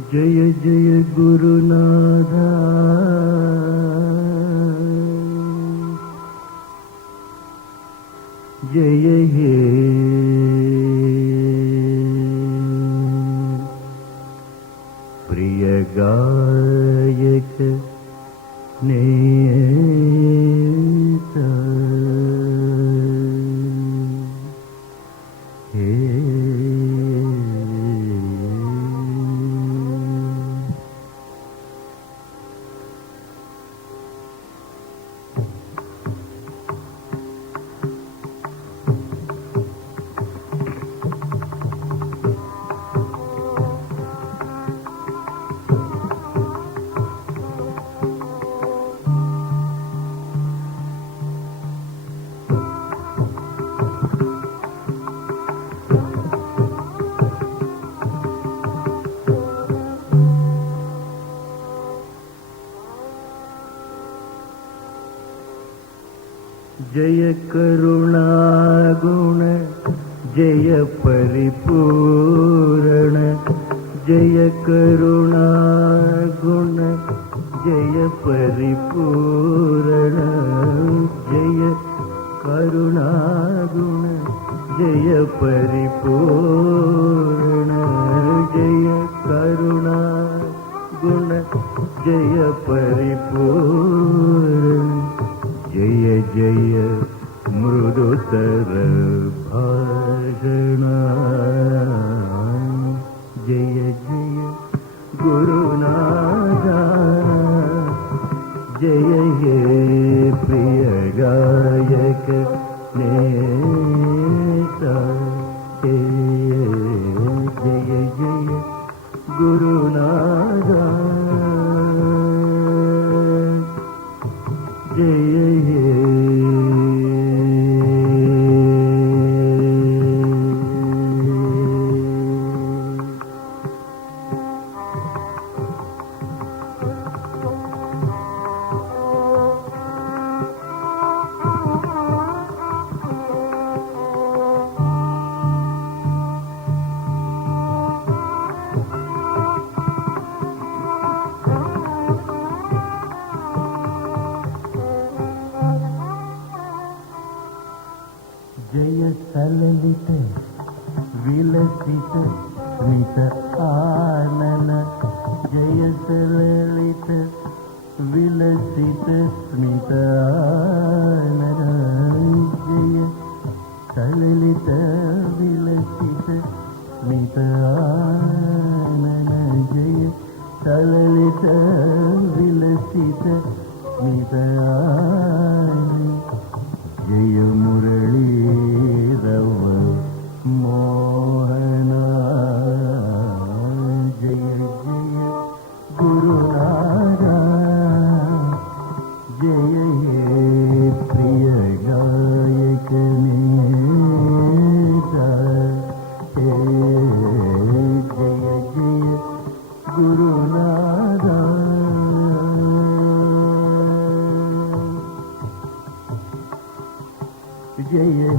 जय जय गुरुनाथ जय हे प्रिय गायक नेता हे जय करुणा गुण जय परिपूर्ण जय करुणा गुण जय परिपूर्ण जय करुणा गुण जय परिपूर्ण जय करुणा गुण जय परिपूर्ण जय जय मृदुतर भाषण जय जय गुरुनाथ जय हे प्रिय गायक नेता जय जय गुरुनाथ जय हे जय सललित विलसित स्मित आनन जय सललित विलसित स्मित आनन जय सललित विलसित स्मित आनन जय सललित विलसित स्मित आनन जय मुरली रव मोहना जय जय गुरुनाथ जय हे प्रिय गायक नेता जय जय गुरुनाथ जय हे